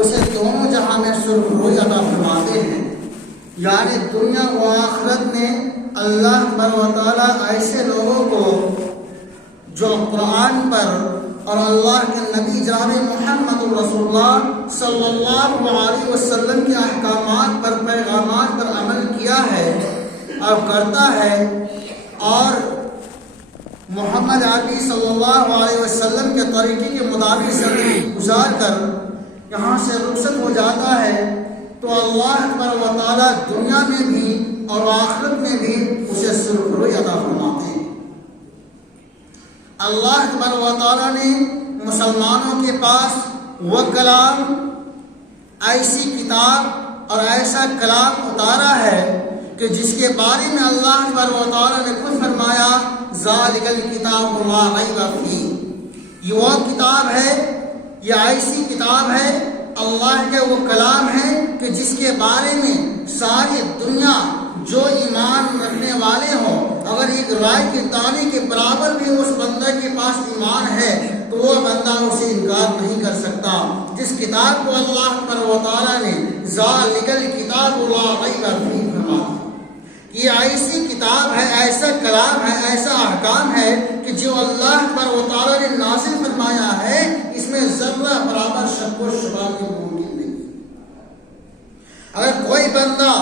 اسے دونوں جہاں میں سرخروئی عطا فرماتے ہیں. یعنی دنیا و آخرت میں اللہ تبارک و تعالیٰ ایسے لوگوں کو جو قرآن پر اور اللہ کے نبی جناب محمد رسول اللہ صلی اللہ علیہ وسلم کے احکامات پر، پیغامات پر عمل کیا ہے اور کرتا ہے، اور محمد عربی صلی اللہ علیہ وسلم کے طریقے کے مطابق زندگی گزار کر یہاں سے رخصت ہو جاتا ہے، تو اللہ تبارک و تعالیٰ دنیا میں بھی اور آخرت میں بھی اسے سرخروئی عطا فرماتے ہیں. اللہ تبارک و تعالیٰ نے مسلمانوں کے پاس وہ کلام، ایسی کتاب اور ایسا کلام اتارا ہے کہ جس کے بارے میں اللہ تبارک و تعالیٰ نے خود فرمایا ذالک الکتاب لا ریب فیہ. یہ وہ کتاب ہے، یہ ایسی کتاب ہے، اللہ کے وہ کلام ہے کہ جس کے بارے میں ساری دنیا جو ایمان رکھنے والے ہوں، اگر ایک رائے کے دانے کے برابر بھی اس بندہ کے پاس ایمان ہے تو وہ بندہ اسے انکار نہیں کر سکتا. جس کتاب کو اللہ پر و تعالیٰ نے ذالک الکتاب لا ریب فیہ فرمایا، یہ ایسی کتاب ہے، ایسا کلام ہے، ایسا احکام ہے کہ جو اللہ پر و تعالیٰ نے نازل فرمایا ہے، اس میں ذرہ برابر شک و شبہ کی ممکن نہیں. اگر کوئی بندہ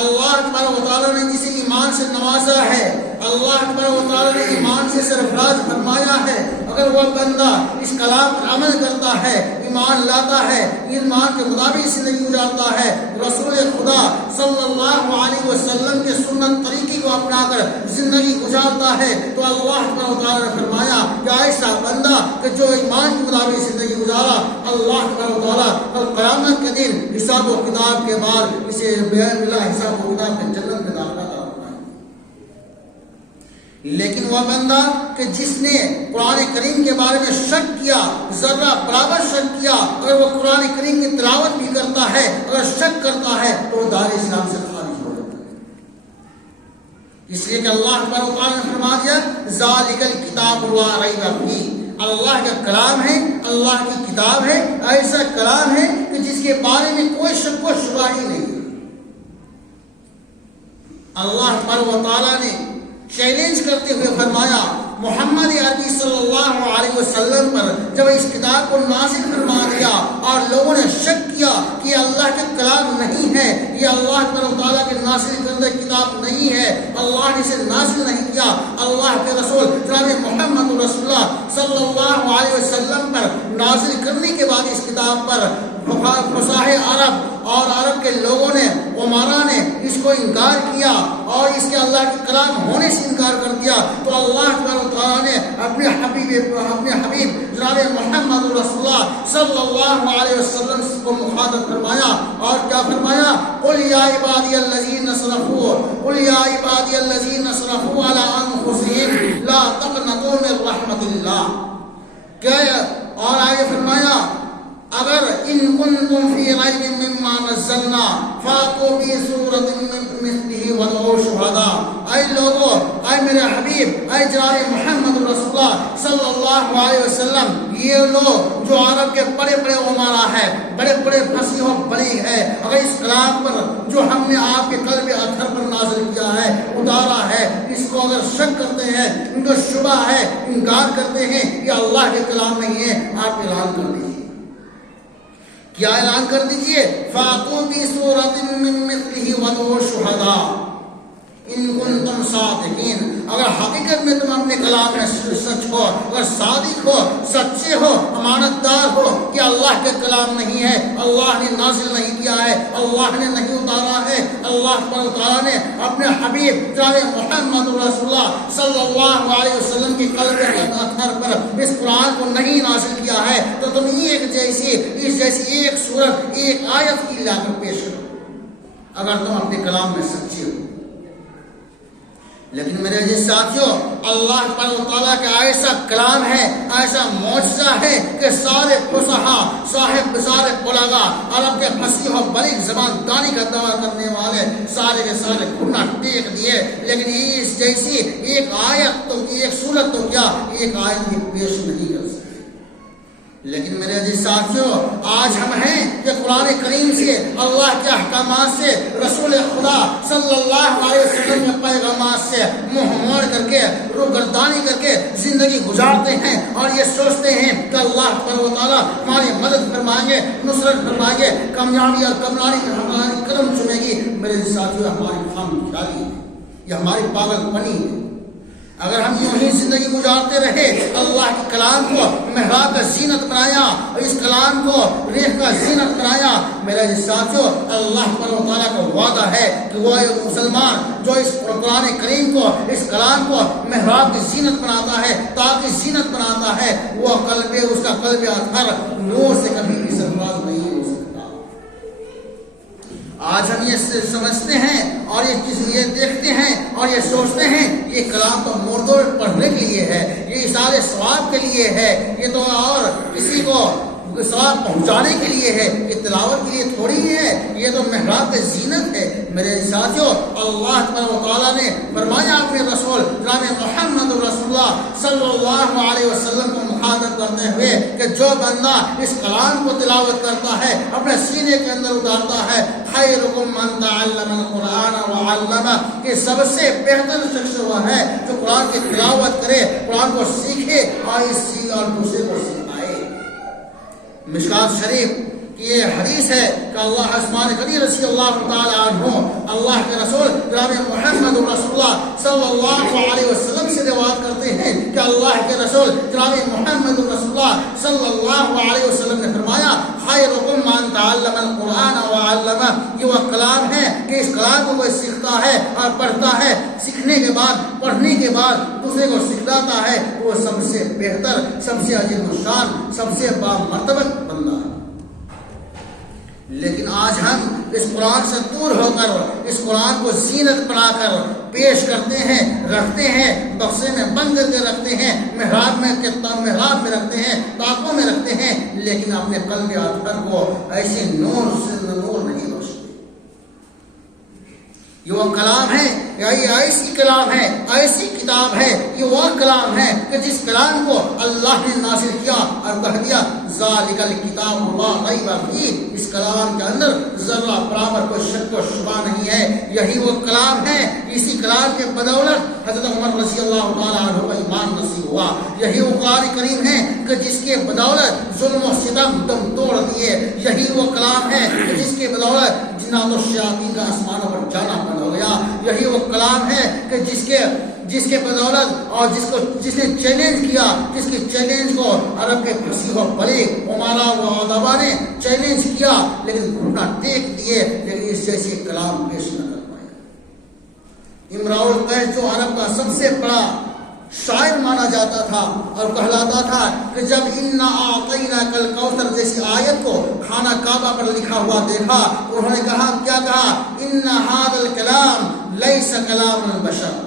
اللہ تبارک و تعالیٰ نے جسے ایمان سے نوازا ہے، اللہ تبارک و تعالیٰ نے ایمان سے سرفراز فرمایا ہے، اگر وہ بندہ اس کلام پر عمل کرتا ہے، ایمان لاتا ہے، ایمان کے مطابق زندگی گزارتا ہے، رسول خدا صلی اللہ علیہ وسلم کے سنت طریقے کو اپنا کر زندگی گزارتا ہے، تو اللہ تبارک و تعالیٰ نے فرمایا کہ ایسا بندہ کہ جو ایمان کے مطابق زندگی گزارا، اللہ تبارک و تعالیٰ اور قیامت کے دن حساب و کتاب کے بعد اسے بلا حساب و کتاب کے جنت میں داخلہ کرنا ہے. لیکن وہ بندہ کہ جس نے قرآن کریم کے بارے میں شک کیا، ذرہ برابر شک کیا، اگر وہ قرآن کریم کی تلاوت بھی کرتا ہے، اگر شک کرتا ہے تو وہ دار اسلام سے خارج ہو جاتا ہے. اس لیے کہ اللہ تبارک و تعالیٰ نے فرما دیا ذالک الکتاب لا ریب فیہ، اللہ کا کلام ہے، اللہ کی کتاب ہے، ایسا کلام ہے کہ جس کے بارے میں کوئی شک و شبہ ہی نہیں. اللہ تبارک و تعالیٰ نے چیلنج کرتے ہوئے فرمایا محمد عربی صلی اللہ علیہ وسلم پر جب اس کتاب کو نازل فرما دیا اور لوگوں نے شک کیا کہ یہ اللہ کا کلام نہیں ہے، یہ اللہ تعالیٰ کے نازل کردہ کتاب نہیں ہے، اللہ نے اسے نازل نہیں کیا، اللہ کے رسول جناب محمد رسول اللہ صلی اللہ علیہ وسلم پر نازل کرنے کے بعد اس کتاب پر فصاح عرب اور عرب کے لوگوں نے، عمرا نے اس کو انکار کیا اور اس کے اللہ کے کلام ہونے سے انکار کر دیا، تو اللہ تعالیٰ نے اپنے حبیب جناب محمد رسول اللہ صلی اللہ علیہ وسلم کو مخاطب فرمایا اور کیا فرمایا قل یا عبادی الذین اسرفوا علی انفسہم لا تقنطوا من رحمت اللہ. اور آگے فرمایا اگر ان کنتم فی ریب مما نزلنا فاتوا بسورۃ من مثلہ وادعوا شہداء. اے لوگو، اے میرے حبیب، اے جناب محمد رسول اللہ صلی اللہ علیہ وسلم، یہ لوگ جو عرب کے بڑے بڑے عمرا ہے، بڑے بڑے فصیح و بلیغ ہے، اگر اس کلام پر جو ہم نے آپ کے قلب اطہر پر نازل کیا ہے، اتارا ہے، اس کو اگر شک کرتے ہیں، ان کو شبہ ہے، انکار کرتے ہیں یہ اللہ کے کلام نہیں ہے، آپ اعلان کر دیجیے. کیا اعلان کر دیجئے فَأْتُوا بِسُورَةٍ مِّن مِّثْلِهِ وَادْعُوا شُهَدَاءَ ان کنتم صادقین. اگر حقیقت میں تم اپنے کلام میں سچ ہو، اگر صادق ہو، سچے ہو، امانت دار ہو کہ اللہ کے کلام نہیں ہے، اللہ نے نازل نہیں کیا ہے، اللہ نے نہیں اتارا ہے، اللہ تعالیٰ نے اپنے حبیب جناب محمد رسول اللہ صلی اللہ علیہ وسلم کی قلب اطہر پر اس قرآن کو نہیں نازل کیا ہے، تو تم اس جیسی ایک سورت، ایک آیت کی لا کر پیش کرو اگر تم اپنے کلام میں سچے ہو. لیکن میرے عزیز ساتھیوں، اللہ تعالیٰ کا ایسا کلام ہے، ایسا معجزہ ہے کہ سارے فصحا، سارے بلاغا، عرب کے فصیح و بلیغ زبان دانی کا دعویٰ کرنے والے سارے کے سارے گھٹنا ٹیک دیے، لیکن اس جیسی ایک آیت تو ایک سورت تو کیا ایک آیت بھی پیش نہیں کر سکتے. لیکن میرے عزیز ساتھیوں، آج ہم ہیں کہ قرآن کریم سے، اللہ کے احکامات سے، رسول خدا صلی اللہ علیہ وسلم کے پیغامات سے منہ موڑ کر کے، روگردانی کر کے زندگی گزارتے ہیں اور یہ سوچتے ہیں کہ اللہ سبحانہ و تعالیٰ ہماری مدد فرمائیں گے، نصرت فرمائیں گے، کامیابی اور کمرانی میں ہماری قدم چومے گی۔ میرے ساتھیوں، ہماری خام خیالی ہے، یہ ہماری پاگل پنی ہے۔ اگر ہم یوں ہی زندگی گزارتے رہے، اللہ کے کلام کو محراب کا زینت بنایا اور اس کلام کو ریح کا زینت بنایا، میرے ساتھیوں اللہ سبحانہ و تعالیٰ کا وعدہ ہے کہ وہ مسلمان جو اس قرآن کریم کو، اس کلام کو محراب کی زینت بناتا ہے، تاکہ زینت بناتا ہے، وہ قلب، اس کا قلب اطہر نور سے کبھی بھی سرفراز نہیں ہو سکتا۔ آج ہم یہ سمجھتے ہیں اور یہ دیکھتے ہیں اور یہ سوچتے ہیں یہ کلام تو مردوں پڑھنے کے لیے ہے، یہ ایصال ثواب کے لیے ہے، یہ تو اور کسی کو ثواب پہنچانے کے لیے ہے، یہ تلاوت کے لیے تھوڑی ہے، یہ تو محراب زینت ہے۔ میرے ساتھیوں، اللہ تبارک و تعالیٰ نے فرمایا اپنے رسول جناب محمد رسول اللہ صلی اللہ علیہ وسلم کو مخاطب کرتے ہوئے کہ جو بندہ اس کلام کو تلاوت کرتا ہے، اپنے سینے کے اندر اتارتا ہے، خیرکم من تعلم القرآن وعلمہ، کہ سب سے بہتر شخص وہ ہے جو قرآن کی تلاوت کرے، قرآن کو سیکھے اور دوسرے کو سکھائے۔ مشکات شریف کی یہ حدیث ہے کہ اللہ عثمان غنی رضی اللہ تعالی عنہ اللہ کے رسول جناب محمد رسول اللہ صلی اللہ علیہ وسلم سے روایت کرتے ہیں کہ اللہ کے رسول جناب محمد رسول اللہ صلی اللہ علیہ وسلم نے فرمایا خیرکم من تعلم القرآن وعلمہ، یہ وہ کلام ہے کہ اس کلام کو کوئی سیکھتا ہے اور پڑھتا ہے، سیکھنے کے بعد، پڑھنے کے بعد دوسرے کو سکھلاتا ہے، وہ سب سے بہتر، سب سے عظیم الشان، سب سے بامرتبہ بندہ ہے۔ لیکن آج ہم اس قرآن سے دور ہو کر اس قرآن کو زینت بنا کر پیش کرتے ہیں، رکھتے ہیں، بکسے میں بند کر کے رکھتے ہیں، محراب میں رکھتے ہیں، طاقوں میں رکھتے ہیں، لیکن اپنے قلب اطہر کو ایسے نور سے نور نہیں بخشتے۔ یہ وہ کلام ہے، یہ ایسی کلام ہے، ایسی کتاب ہے، یہ وہ کلام ہے کہ جس کلام کو اللہ نے نازل کیا اور کہہ دیا ذالک الکتاب لا ریب فیہ، اس کلام کے اندر ذرہ برابر کوئی شک و شبہ نہیں ہے۔ یہی وہ کلام ہے، اسی کلام کے بدولت حضرت عمر رضی اللہ تعالیٰ عنہ کا ایمان نصیب ہوا۔ یہی وہ قرآن کریم ہے کہ جس کے بدولت ظلم و ستم دم توڑ دیے۔ یہی وہ کلام ہے کہ جس کے بدولت جنات و شیاطین کا آسمانوں پر جانا بند ہو گیا۔ یہی وہ کلام ہے کہ جس کے بدولت اور جس نے چیلنج کیا، جس کی چیلنج کو عرب کے فصیح و بلیغ عمرا و ادبا نے چیلنج کیا، لیکن گھٹنا ٹیک دیے، لیکن اس جیسی کلام پیش نہ کر پایا۔ امراء القیس جو عرب کا سب سے بڑا شاعر مانا جاتا تھا اور کہلاتا تھا کہ جب انا اعطیناک الکوثر جیسی آیت کو خانہ کعبہ پر لکھا ہوا دیکھا تو انہوں نے کہا، کیا کہا، ان ھذا الکلام لیس کلام البشر،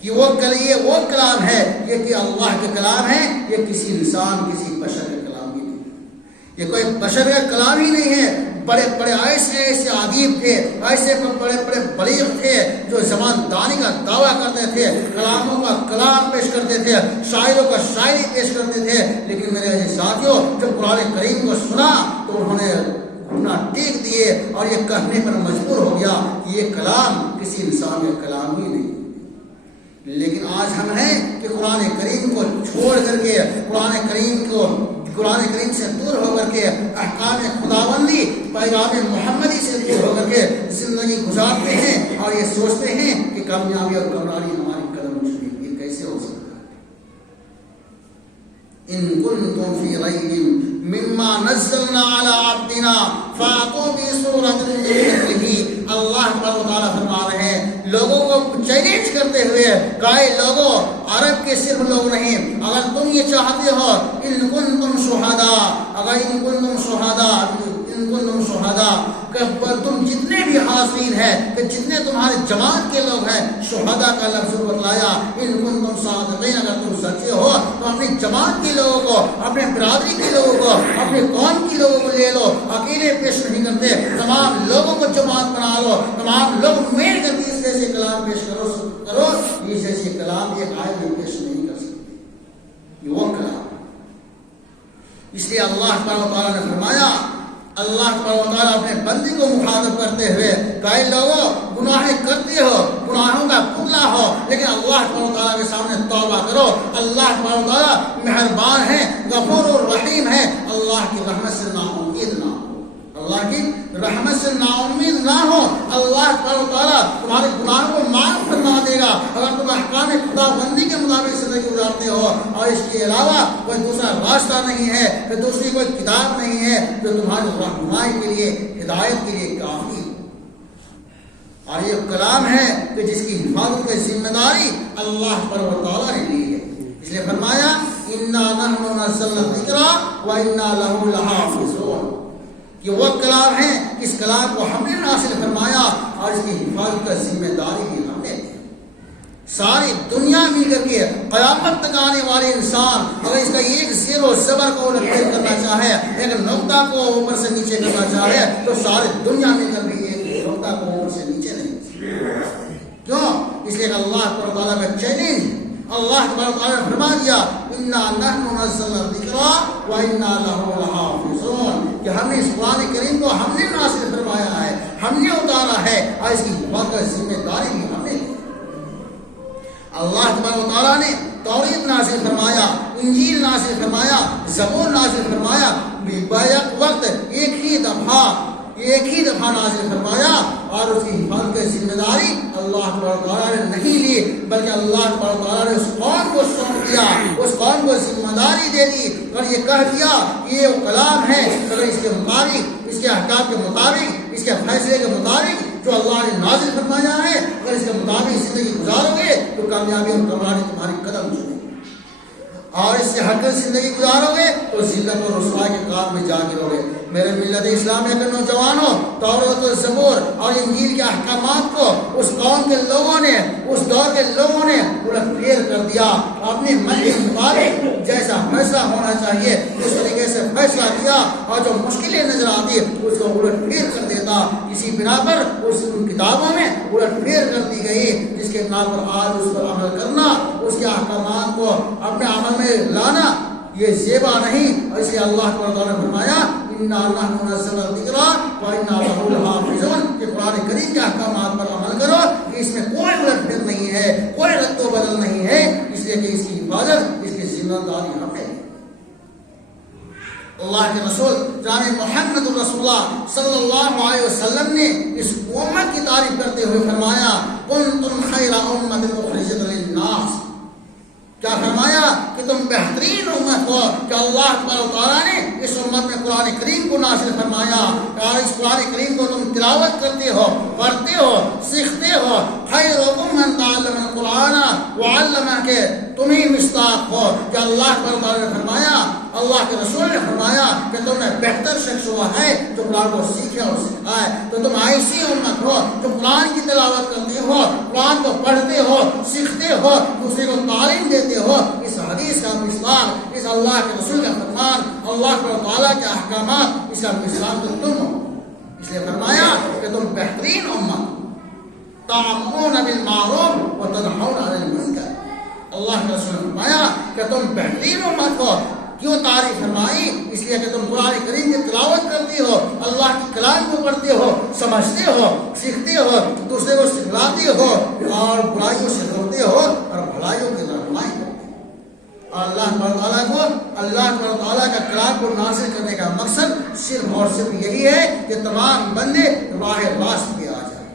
کہ یہ وہ کلام ہے، یہ کہ اللہ کے کلام ہے، یہ کسی انسان، کسی بشر کا کلام ہی نہیں ہے، یہ کوئی بشر کا کلام ہی نہیں ہے۔ بڑے بڑے ایسے ادیب تھے، ایسے بڑے بلیغ تھے جو زبان دانی کا دعویٰ کرتے تھے، کلاموں کا کلام پیش کرتے تھے، شاعروں کا شاعری پیش کرتے تھے، لیکن میرے ساتھیوں جب قرآن کریم کو سنا تو انہوں نے اپنا ٹیک دیے اور یہ کہنے پر مجبور ہو گیا کہ یہ کلام کسی انسان کا کلام ہی نہیں۔ لیکن آج ہم ہیں کہ قرآن کریم کو چھوڑ کر کے قرآن کریم سے دور ہو کر کے احکام خداوندی پیغام محمدی سے دور ہو کر کے زندگی گزارتے ہیں اور یہ سوچتے ہیں کہ کامیابی اور کمرانی ہماری قدم چومے گی۔ یہ کیسے ہو سکتا ہے؟ ان کنتم فی ریب مما نزلنا علی عبدنا فاتوا بسورۃ من مثلہ، اللہ تعالیٰ فرما رہے ہیں لوگوں کو چیلنج کرتے ہوئے کہ لوگوں، عرب کے صرف لوگ نہیں، اگر تم یہ چاہتے ہو ان کنتم شہداء کہ تم جتنے بھی حاضرین ہیں، کہ جتنے تمہارے جماعت کے لوگ ہیں، شہداء کا لفظ بتلایا، ان کنتم صادقین، اگر تم سچے ہو تو اپنی جماعت کے لوگوں کو، اپنے برادری کے لوگوں کو، اپنے قوم کے لوگوں کو لے لو، اکیلے پیش نہیں کرتے، تمام لوگوں کو جماعت بنا لو، تمام لوگ مل کر اس جیسے کلام پیش کرو، یہ جیسے کلام ایک آیت میں پیش نہیں کر سکتے، یہ وہ کلام۔ اس لیے اللہ تعالیٰ نے فرمایا اللہ تبارک و تعالیٰ اپنے بندی کو مخاطب کرتے ہوئے کہ لوگوں گناہیں کرتے ہو، گناہوں کا پتلا ہو، لیکن اللہ تبارک و تعالیٰ کے سامنے توبہ کرو۔ اللہ تبارک و تعالیٰ مہربان ہے، غفور الرحیم ہے۔ اللہ کی رحمت سے نا امید نہ ہو، اللہ کی رحمت سے نا امید نہ ہو۔ اللہ تبارک و تعالیٰ تمہارے گناہوں کو معاف فرما دے گا اگر تم احکام خدا بندی کے مطابق زندگی گزارتے ہو، اور اس کے علاوہ کوئی دوسرا راستہ نہیں ہے، پھر دوسری کوئی کتاب نہیں ہے جو تمہاری رہنمائی کے لیے، ہدایت کے لیے کافی ہے۔ اور یہ کلام ہے کہ جس کی حفاظت کی ذمہ داری اللہ تبارک و تعالیٰ نے لی ہے، اس لیے فرمایا انا نحن نزلنا الذکر وانا لہ لحافظون، کہ وہ کلام ہے، اس کلام کو ہم نے نازل فرمایا اور اس کی حفاظت کا ذمہ داری بھی ہم نے دی۔ ساری دنیا مل کر کے قیامت تک آنے والے انسان اگر اس کا ایک زیر و زبر کو الٹ کرنا چاہے، ایک نقطہ کو اوپر سے نیچے کرنا چاہے، تو ساری دنیا مل کر بھی ایک نقطہ کو اوپر سے نیچے نہیں۔ کیوں؟ اس لیے کہ اللہ تبارک و تعالیٰ کا چیلنج، اللہ تبارک و تعالیٰ نے فرما دیا انا نحن نزلنا الذکر وانا لہ لحافظون، کہ ہم نے اس قرآن کریم کو ہم نے نازل فرمایا ہے، ہم نے اتارا ہے، اور اس کی حفاظت کا ذمہ داری بھی ہم نے لی۔ اللہ تبارک و تعالیٰ نے توریت نازل فرمایا، انجیل نازل فرمایا، زبور نازل فرمایا، بیک وقت ایک ہی دفعہ نازل فرمایا، اور اس کی حفاظت کی ذمہ داری اللہ تبارک و تعالیٰ نے نہیں لی، بلکہ اللہ تبارک و تعالیٰ نے اس قوم کو سونپ دیا، اس قوم کو ذمہ داری دے دی اور یہ کہہ دیا کہ یہ وہ کلام ہے، اگر اس کے مطابق، اس کے احکام کے مطابق، اس کے فیصلے کے مطابق جو اللہ نے نازل فرمایا ہے، اگر اس کے مطابق زندگی گزارو گے تو کامیابی اور کمالی تمہاری قدم چلے گی، اور اس سے ہٹ کر زندگی گزارو گے تو ذلت اور رسوائی کے کام میں جا گرو گے۔ میرے ملت اسلامیہ کے نوجوانوں، توریت و زبور اور انجیل کے احکامات کو اس قوم کے لوگوں نے، اس دور کے لوگوں نے الٹ پھیر کر دیا، اپنی مرضی کے مطابق جیسا فیصلہ ہونا چاہیے اس طریقے سے فیصلہ کیا، اور جو مشکلیں نظر آتی اس کو الٹ پھیر کر دیتا۔ اسی بنا پر ان کتابوں میں الٹ پھیر کر دی گئی، جس کے بنا پر آج اس پر عمل کرنا، اس کے احکامات کو اپنے عمل میں لانا یہ زیبا نہیں، اور اس لیے اللہ تعالیٰ نے فرمایا انا نحن نزلنا الذکر وانا لہ لحافظون، کہ قرآن کریم کے احکامات پر عمل کرو، کہ اس میں کوئی الٹ پھیر نہیں ہے، کوئی رد و بدل نہیں ہے، اس لیے کہ اس کی حفاظت، اس کی ذمہ داری ہم نے۔ اللہ کے رسول جناب محمد رسول اللہ صلی اللہ علیہ وسلم نے اس امت کی تعریف کرتے ہوئے فرمایا کنتم خیر امت اخرجت للناس، کیا فرمایا کہ تم بہترین امت ہو، کہ اللہ تبارک و تعالیٰ نے اس امت میں قرآن کریم کو نازل فرمایا، اور اس قرآن کریم کو تم تلاوت کرتے ہو، پڑھتے ہو، سیکھتے ہو۔ خیرکم من تعلم القرآن وعلمہ، کہ تم ہی مصداق ہو، کہ اللہ تبارک و تعالیٰ نے فرمایا، اللہ کے رسول نے فرمایا کہ تم نے بہتر شخص ہوا ہے جو قرآن کو سیکھے اور سکھائے۔ تو تم ایسی امت ہو جو قرآن کی تلاوت کرتے ہو، قرآن کو پڑھتے ہو، سیکھتے ہو، دوسرے کو تعلیم دیتے ہو۔ اس حدیث کا مثال، اس اللہ کے رسول کا فرمان، اللہ تعالیٰ کے احکامات، اس کا مثال تو تم ہو۔ اس لیے فرمایا کہ تم بہترین امت، تأمرون بالمعروف وتنہون عن المنکر۔ اللہ کے رسول نے فرمایا کہ تم بہترین امت ہو۔ کیوں تعریف فرمائی؟ اس لیے کہ تم قرآن کریم کی تلاوت کرتے ہو، اللہ کے کلام کو پڑھتے ہو، سمجھتے ہو، سیکھتے ہو، دوسرے کو سکھلاتے ہو، اور برائیوں سے روکتے ہو اور بھلائیوں کی رہنمائی کرتے ہو۔ اور اللہ تعالیٰ کا کلام کو نازل کرنے کا مقصد صرف اور صرف یہی ہے کہ تمام بندے راہ راست پہ آ جائیں۔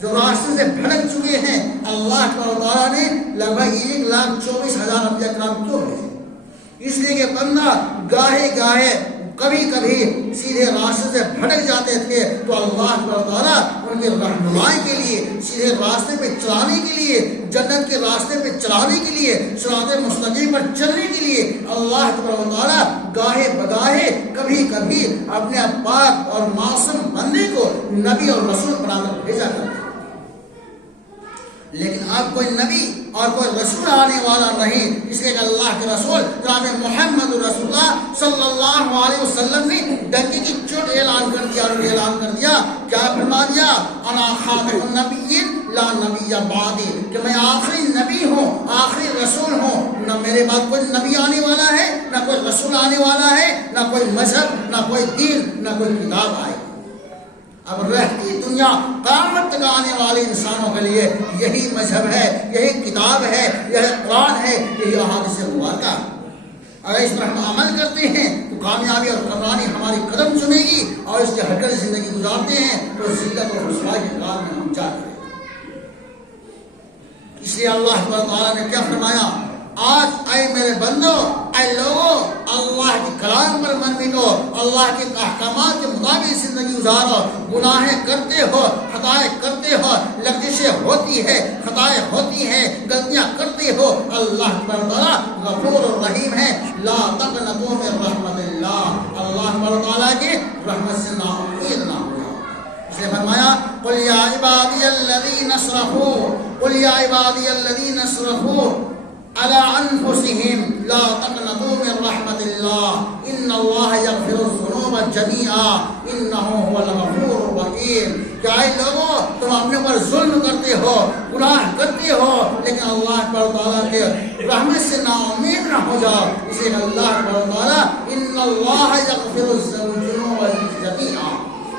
جو راستے سے بھٹک چکے ہیں، اللہ تعالیٰ نے لگ بھگ 1,24,000 انبیاء کرام کیوں بھیجے؟ اس لیے کہ بندہ گاہے گاہے کبھی کبھی سیدھے راستے سے بھٹک جاتے تھے، تو اللہ تعالیٰ ان کے رہنمائی کے لیے، سیدھے راستے پہ چلانے کے لیے، جنت کے راستے پہ چلانے کے لیے، صراط مستقیم پر چلنے کے لیے اللہ تعالیٰ گاہے بگاہے کبھی کبھی اپنے پاک اور معصوم بندے کو نبی اور رسول بنا کر بھیجا کرتے۔ لیکن اب کوئی نبی اور کوئی رسول آنے والا نہیں، اس لیے کہ اللہ کے رسول جناب محمد رسول اللہ صلی اللہ علیہ وسلم نے ڈنکی کی چوٹ اعلان کر دیا کیا فرما دیا؟ انا خاتم النبیین لا نبی بعدی، کہ میں آخری نبی ہوں، آخری رسول ہوں، نہ میرے بعد کوئی نبی آنے والا ہے، نہ کوئی رسول آنے والا ہے، نہ کوئی مذہب، نہ کوئی دین، نہ کوئی کتاب آئے۔ اب رہتی دنیا قیامت تک آنے والے انسانوں کے لیے یہی مذہب ہے، یہی کتاب ہے، یہی قرآن ہے، یہی احادیث مبارکہ۔ اگر اس پر ہم عمل کرتے ہیں تو کامیابی اور کامرانی ہماری قدم چنے گی، اور اس کے ہٹ کر زندگی گزارتے ہیں تو ذلت اور رسوائی کے کار میں ہم جا کریں۔ اس لیے اللہ تعالیٰ نے کیا فرمایا؟ آج اے میرے بندو، اے لوگو، اللہ کے کلام پر من مٹو، اللہ کے احکامات کے مطابق زندگی گزارو۔ گناہیں کرتے ہو، خطائیں کرتے ہو، لغزشیں ہوتی ہے، خطائیں ہوتی ہیں، غلطیاں کرتے ہو، اللہ تعالیٰ غفور الرحیم ہے۔ لا تقنطوا من رحمت اللہ، اللہ تعالیٰ کی رحمت سے نا امید نہ ہو جاؤ۔ اس نے فرمایا قل یا عبادی الذین اسرفوا، قل یا عبادی الذین اسرفوا على انفسهم لا تقنطوا من رحمت اللہ ان اللہ یغفر الذنوب جميعا انه هو الغفور الرحیم۔ کیا اے لوگوں، تم اپنے پر ظلم کرتے ہو، گناہ کرتے ہو، لیکن اللہ تعالیٰ کے رحمت سے نا امید نہ ہو جاؤ۔ اسے اللہ تعالیٰ ان اللہ یغفر الذنوب جميعا،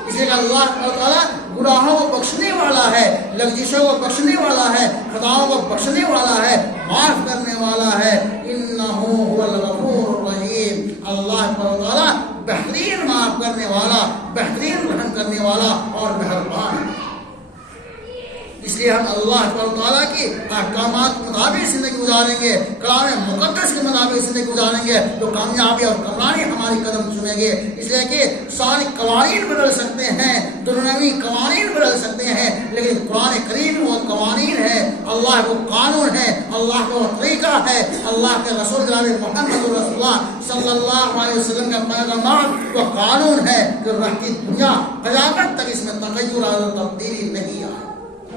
اسے کہ اللہ تعالیٰ گناہوں کو بخشنے والا ہے، لغزشوں کو بخشنے والا ہے، خطاؤں کو بخشنے والا ہے، معاف کرنے والا ہے۔ انہ هو الغفور الرحیم، اللہ تعالیٰ بہترین معاف کرنے والا، بہترین رحم کرنے والا اور مہربان ہے۔ اس لیے ہم اللہ تعالیٰ کی احکامات کے مطابق زندگی گزاریں گے، کلام مقدس کے مطابق زندگی گزاریں گے تو کامیابی اور کامرانی ہماری قدم چومیں گے۔ اس لیے کہ سارے قوانین بدل سکتے ہیں، دنیاوی قوانین بدل سکتے ہیں، لیکن قرآن کریم وہ قوانین ہے، اللہ کو قانون ہے، اللہ کو طریقہ ہے، اللہ کے رسول جناب محمد رسول اللہ صلی اللہ علیہ وسلم کا پیغامات وہ قانون ہے کہ رہتی دنیا قیامت تک اس میں تغیر اور تبدیلی نہیں آئے۔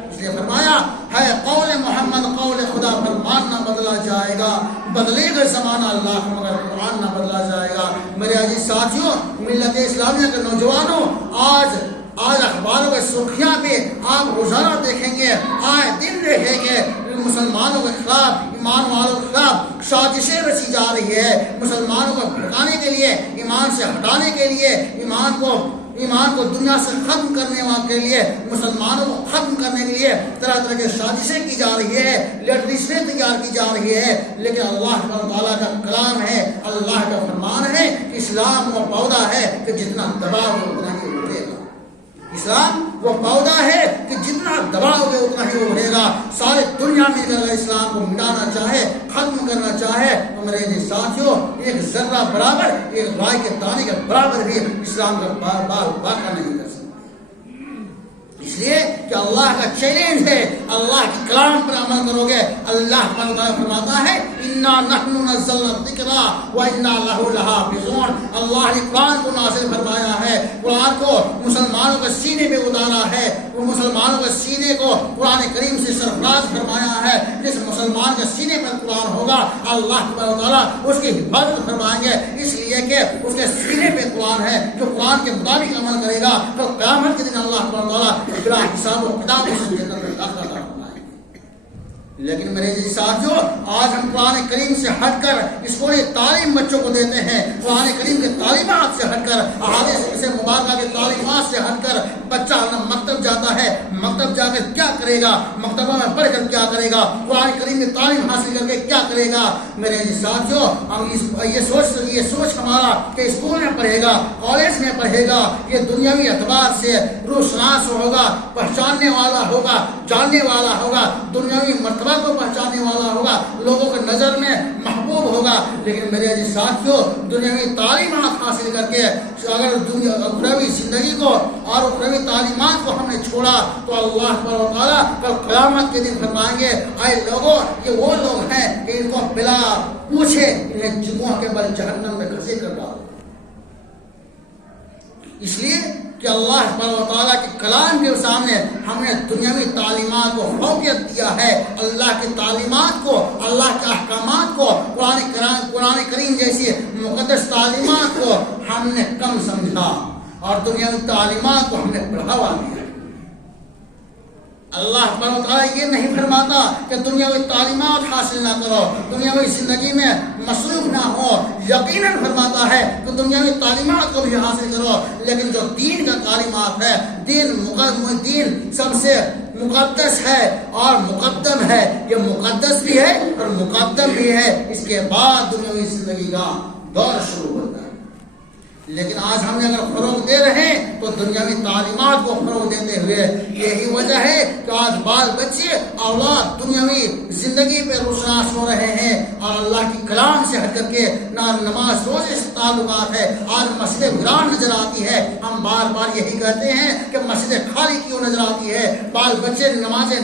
اس لیے فرمایا ہے قول محمد قول خدا، فرمان نہ بدلا جائے گا، بدلے گا زمانہ اللہ مگر قرآن نہ بدلا جائے گا۔ میرے عزیز ساتھیوں، ملت اسلامیہ کے نوجوانوں، آج اخباروں کے سرخیاں پہ آپ روزانہ دیکھیں گے، آئے دن دیکھیں گے مسلمانوں کے خلاف، ایمان والوں کے خلاف سازشیں رچی جا رہی ہے، مسلمانوں کو بھٹکانے کے لیے، ایمان سے ہٹانے کے لیے، ایمان کو دنیا سے ختم کرنے کے لیے، مسلمانوں کو ختم کرنے کے لیے طرح طرح کی سازشیں کی جا رہی ہے، لیڈریسیں تیار کی جا رہی ہے۔ لیکن اللہ تعالیٰ کا کلام ہے، اللہ کا فرمان ہے کہ اسلام وہ پودا ہے کہ جتنا دباؤ اتنا ہی اٹھے گا۔ اسلام وہ پودا ہے کہ جتنا دباؤ گے اتنا ہی اٹھے گا۔ سارے دنیا میں اگر اسلام کو مٹانا چاہے، ختم کرنا چاہے تو میرے ساتھیوں ایک ذرہ برابر، ایک رائے کے دانے کے برابر بھی اسلام کا بار واقع نہیں کر سکتا۔ اس لیے کہ اللہ کا چیلنج ہے، اللہ کے کلام پر عمل کرو گے۔ اللہ فرماتا ہے انا نحن نزلنا الذکر وانا لہ لحافظون، اللہ نے قرآن کو نازل فرمایا ہے، قرآن کو مسلمانوں کے سینے پہ اتارا ہے، وہ مسلمانوں کے سینے کو قرآن کریم سے سرفراز فرمایا ہے۔ جس مسلمان کے سینے پر قرآن ہوگا اللہ تعالیٰ اس کی حفاظت فرمائیں گے، اس لیے کہ اس کے سینے پہ قرآن ہے۔ جو قرآن کے مطابق عمل کرے گا تو قیامت کے دن اللہ تعالیٰ بلا حساب و کتاب سے جنت میں داخلہ فرمائیں گے۔ لیکن میرے جی ساتھیوں، آج ہم قرآن کریم سے ہٹ کر اسکولی تعلیم بچوں کو دیتے ہیں، قرآن کریم کے تعلیمات سے ہٹ کر، احادیث سے مبارکہ کے تعلیمات سے ہٹ کر بچہ مکتب جاتا ہے، مکتب جا کر کیا کرے گا، مکتبہ میں پڑھ کر کیا کرے گا، قرآن کریم کی تعلیم حاصل کر کے کیا کرے گا۔ میرے جی ساتھیوں، ہم یہ سوچ ہمارا کہ اسکول میں پڑھے گا، کالج میں پڑھے گا، یہ دنیاوی اعتبار سے روح شناس ہوگا، پہچاننے والا ہوگا، جاننے والا ہوگا، دنیاوی مرتبہ کو پہچاننے والا ہوگا، لوگوں کے نظر میں محبوب ہوگا۔ لیکن میرے عزیز ساتھیوں، دنیاوی تعلیمات حاصل کر کے اگر اخروی زندگی کو اور اخروی تعلیمات کو ہم نے چھوڑا تو اللہ تعالیٰ کل قیامت کے دن فرمائیں گے اے لوگوں، یہ وہ لوگ ہیں کہ ان کو بلا پوچھے انہیں جمعہ کے بل جہنم میں گھسے کر ڈالو۔ اس لیے کہ اللہ سبحانہ و تعالیٰ کے کلام کے سامنے ہم نے دنیاوی تعلیمات کو فوقیت دیا ہے، اللہ کی تعلیمات کو، اللہ کے احکامات کو، قرآن کریم جیسی مقدس تعلیمات کو ہم نے کم سمجھا اور دنیاوی تعلیمات کو ہم نے بڑھاوا دیا۔ اللہ سبحانہ و تعالیٰ یہ نہیں فرماتا کہ دنیاوی تعلیمات حاصل نہ کرو، دنیاوی زندگی میں مصروف نہ ہو، یقیناً فرماتا ہے کہ دنیاوی تعلیمات کو بھی حاصل کرو، لیکن جو دین کا تعلیمات ہے، دین سب سے مقدس ہے اور مقدم ہے، یہ مقدس بھی ہے اور مقدم بھی ہے، اس کے بعد دنیاوی زندگی کا دور شروع ہوتا ہے۔ لیکن آج ہم نے اگر فروغ دے رہے ہیں تو دنیاوی تعلیمات کو فروغ دیتے ہوئے، یہی وجہ ہے کہ آج بال بچے اولاد دنیاوی زندگی پہ روشناس ہو رہے ہیں اور اللہ کی کلام سے ہٹ کر کے نہ نماز روزے سے تعلقات ہے، آج مسجد ویران نظر آتی ہے۔ ہم بار بار یہی کہتے ہیں کہ مسجد خالی کیوں نظر آتی ہے، بال بچے نمازیں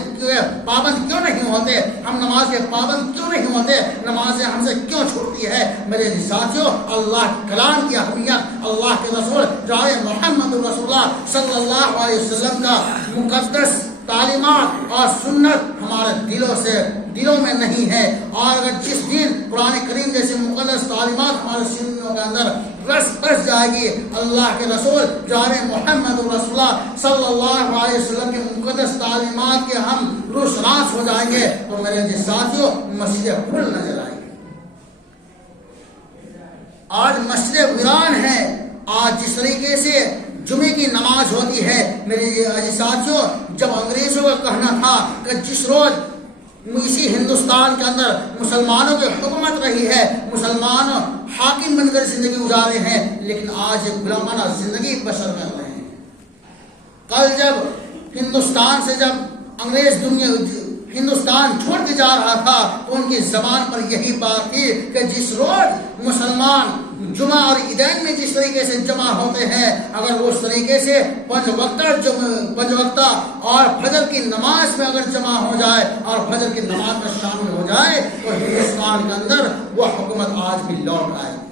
پابند کیوں نہیں ہوتے، ہم نماز کے پابند کیوں نہیں ہوتے، نمازیں ہم سے کیوں چھوٹتی ہے؟ میرے ساتھیوں، اللہ کے کلام کی اہمیت، اللہ کے رسول جناب محمد رسول اللہ صلی اللہ علیہ وسلم کا مقدس تعلیمات اور سنت ہمارے دلوں میں نہیں ہے، اور اگر جس دن قرآن کریم جیسے مقدس تعلیمات ہمارے سینوں کے اندر رس بس جائے گی، اللہ کے رسول جناب محمد رسول اللہ صلی اللہ علیہ وسلم کے مقدس تعلیمات کے ہم روشناس ہو جائیں گے، تو میرے ساتھیوں مسجد کھل نظر آئے گی۔ آج مسجد ویران ہے، آج جس طریقے سے جمعے کی نماز ہوتی ہے، میرے ساتھیوں، جب انگریزوں کا کہنا تھا کہ جس روز اسی ہندوستان کے اندر مسلمانوں کی حکومت رہی ہے، مسلمان حاکم بن کر زندگی گزارے ہیں، لیکن آج غلامانہ زندگی بسر کر رہے ہیں۔ کل جب ہندوستان سے جب انگریز ہندوستان چھوڑ کے جا رہا تھا تو ان کی زبان پر یہی بات تھی کہ جس روز مسلمان جمعہ اور عیدین میں جس طریقے سے جمع ہوتے ہیں، اگر وہ اس طریقے سے پنج وقتہ اور فجر کی نماز میں اگر جمع ہو جائے اور فجر کی نماز میں شامل ہو جائے تو ہندوستان کے اندر وہ حکومت آج بھی لوٹ آئے گی۔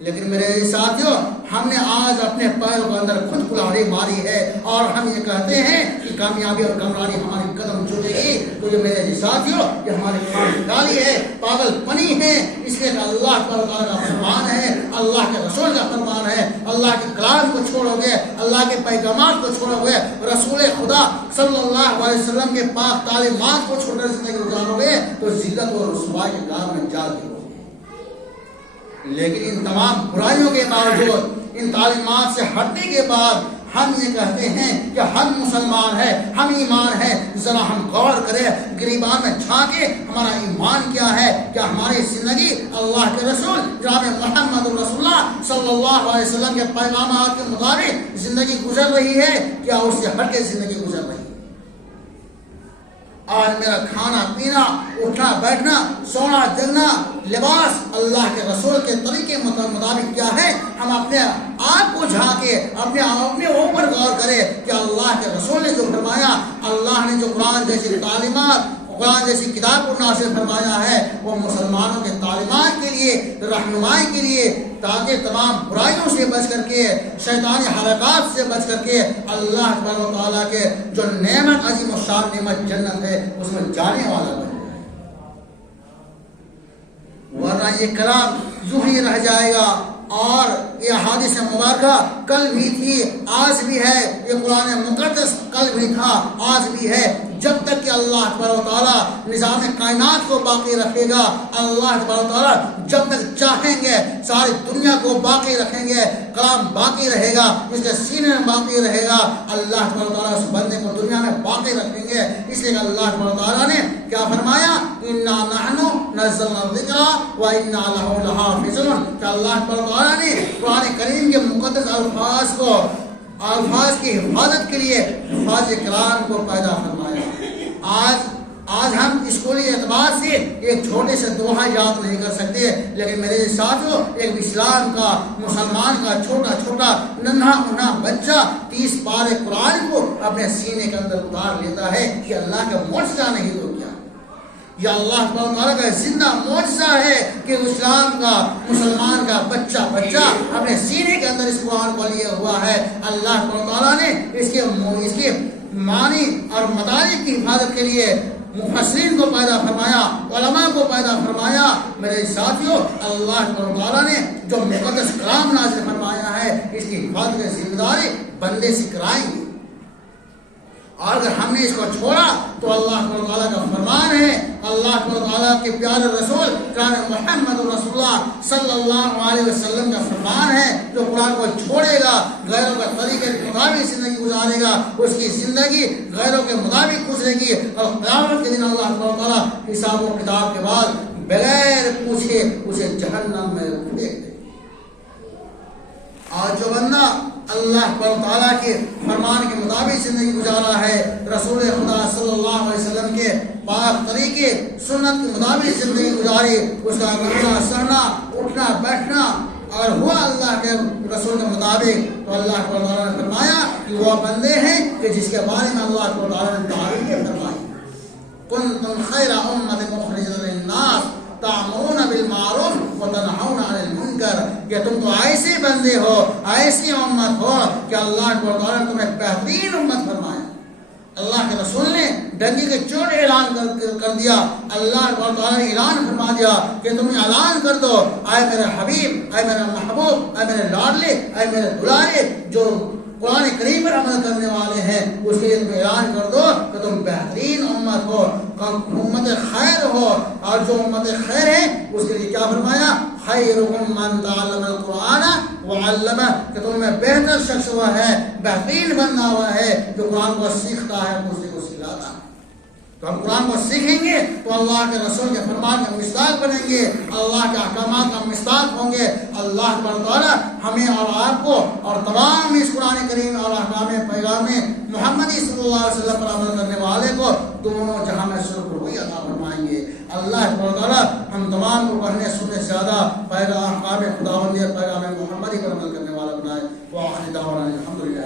لیکن میرے ساتھیوں، ہم نے آج اپنے پیروں کے اندر خود کلاڑی ماری ہے اور ہم یہ کہتے ہیں کہ کامیابی اور کمرانی ہماری قدم چلے گی، تو یہ میرے ساتھیوں یہ ہماری خامخالی ہے، پاگل پنی ہے، اس لیے اللہ تعالیٰ کا فرمان ہے، اللہ کے رسول کا فرمان ہے، اللہ کے کلام کو چھوڑو گے، اللہ کے پیغامات کو چھوڑو گے، رسول خدا صلی اللہ علیہ وسلم کے پاک تعلیمات کو چھوڑ کر زندگی گزارو گے تو ذلت اور رسوائی کے کام میں جا گے۔ لیکن ان تمام برائیوں کے باوجود، ان تعلیمات سے ہٹنے کے بعد ہم یہ کہتے ہیں کہ ہم مسلمان ہیں، ہم ایمان ہیں۔ ذرا ہم غور کریں، گریبان میں جھانکیں، ہمارا ایمان کیا ہے؟ کیا ہماری زندگی اللہ کے رسول جناب محمد رسول اللہ صلی اللہ علیہ وسلم کے پیغامات کے مطابق زندگی گزر رہی ہے، کیا اس سے ہٹ کے زندگی گزر رہی ہے؟ آج میرا کھانا پینا، اٹھنا بیٹھنا، سونا جگنا، لباس اللہ کے رسول کے طریقے مطابق کیا ہے؟ ہم اپنے آپ کو جھانکے، اپنے اوپر غور کرے کہ اللہ کے رسول نے جو فرمایا، اللہ نے جو قرآن جیسی تعلیمات، قرآن جیسی کتاب کو نازل فرمایا ہے، وہ مسلمانوں کے تعلیمات کے لیے، رہنمائی کے لیے، تاکہ تمام برائیوں سے بچ کر کے، شیطانی حرکات سے بچ کر کے اللہ سبحانہ و تعالیٰ کے جو نعمت عظیم و شان نعمت جنت ہے اس میں جانے والا بنے، ورنہ یہ کلام یوں ہی رہ جائے گا۔ اور یہ حادثہ مبارکہ کل بھی تھی، آج بھی ہے، یہ قرآن مقدس کل بھی تھا، آج بھی ہے، جب تک کہ اللہ تبارک و تعالیٰ نظام کائنات کو باقی رکھے گا، اللہ تبارک و تعالیٰ جب تک چاہیں گے ساری دنیا کو باقی رکھیں گے، کلام باقی رہے گا، اس کے سینے میں باقی رہے گا، اللہ تبارک و تعالیٰ اس بندے کو دنیا میں باقی رکھیں گے۔ اس لیے اللہ تبارک و تعالیٰ نے کیا فرمایا؟ اِنَّا نَحْنُ نَزَّلْنَا الذِّكْرَ وَإِنَّا لَهُ لَحَافِظُونَ، کہ اللہ تبارک و تعالیٰ نے قرآن کریم کے مقدس الفاظ کی حفاظت کے لیے حفاظ کلام کو پیدا فرمایا۔ آج ہم اسکولی اعتبار سے ایک چھوٹے سے دوہا یاد نہیں کر سکتے، لیکن میرے ساتھیوں، ایک اسلام کا، مسلمان کا چھوٹا ننھا بچہ 30 پارے قرآن کو اپنے سینے کے اندر اتار لیتا ہے، کہ اللہ کا معجزہ نہیں تو کیا؟ یہ اللہ تعالیٰ کا زندہ معجزہ ہے کہ اسلام کا مسلمان کا بچہ اپنے سینے کے اندر اس قرآن کو لیے ہوا ہے۔ اللہ تعالیٰ نے اس کے معنی اور مطالب کی حفاظت کے لیے مفسرین کو پیدا فرمایا، علماء کو پیدا فرمایا۔ میرے ساتھیوں، اللہ تعالیٰ نے جو مقدس کلام نازل فرمایا ہے اس کی حفاظت کی ذمہ داری بندے سے کرائیں گے، اور اگر ہم نے اس کو چھوڑا تو اللہ تعالیٰ کا فرمان ہے، اللہ تعالیٰ کے پیارے رسول محمد رسول اللہ صلی اللہ علیہ وسلم کا فرمان ہے، جو قرآن کو چھوڑے گا، غیروں کے طریقے کے مطابق زندگی گزارے گا، اس کی زندگی غیروں کے مطابق گزرے گی، اور قیامت کے دن اللہ تعالیٰ حساب و کتاب کے بعد بغیر پوچھے اسے جہنم میں پھینک دے۔ اور جو بندہ اللہ تعالیٰ کے فرمان کے مطابق زندگی گزارا ہے، رسول خدا صلی اللہ علیہ وسلم کے پاک طریقے سنت کے مطابق زندگی گزاری، اس کا گھرنا سرنا اٹھنا بیٹھنا اگر ہوا اللہ کے رسول کے مطابق، تو اللہ تعالیٰ نے فرمایا کہ وہ بندے ہیں کہ جس کے بارے میں اللہ تعالیٰ نے تعریفیں فرمائی۔ کنتم خیر امۃ اخرجت للناس تأمرون بالمعروف وتنہون عن المنکر، کہ تم تو ایسے بندے ہو، ایسی امت ہو کہ اللہ تعالیٰ نے تمہیں بہترین امت فرمایا۔ اللہ کے رسول نے ڈنگی کے چوٹ اعلان کر دیا، اللہ تعالیٰ نے اعلان فرما دیا کہ تم اعلان کر دو، اے میرے حبیب، اے میرے محبوب، اے میرے لاڈلے، اے میرے دلارے، جو قرآن کریم پر عمل کرنے والے ہیں، اس کے لیے تم اعلان کر دو کہ تم بہترین امت ہو، امت خیر ہو، اور جو امت خیر ہے اس کے لیے کیا فرمایا؟ خیرکم من تعلم القرآن وعلمہ، کہ تم میں بہتر شخص ہوا ہے، بہترین بندہ ہوا ہے جو قرآن کو سیکھتا ہے، دوسرے کو سکھلاتا ہے۔ تو ہم قرآن کو سیکھیں گے تو اللہ کے رسول کے فرمان کا مصداق بنیں گے، اللہ کے احکامات کا مصداق ہوں گے۔ اللہ تعالیٰ ہمیں اور آپ کو اور تمام اس قرآن کریم اور احکام پیغام محمدی صلی اللہ علیہ وسلم پر عمل کرنے والے کو دونوں جہاں میں سرخروئی عطا فرمائیں گے۔ اللہ تعالیٰ ہم تمام کو پڑھنے سننے سے زیادہ پیغام احکام خداوندی پیغام محمدی پر عمل کرنے والا بنائے۔ وآخر دعوانا الحمدللہ۔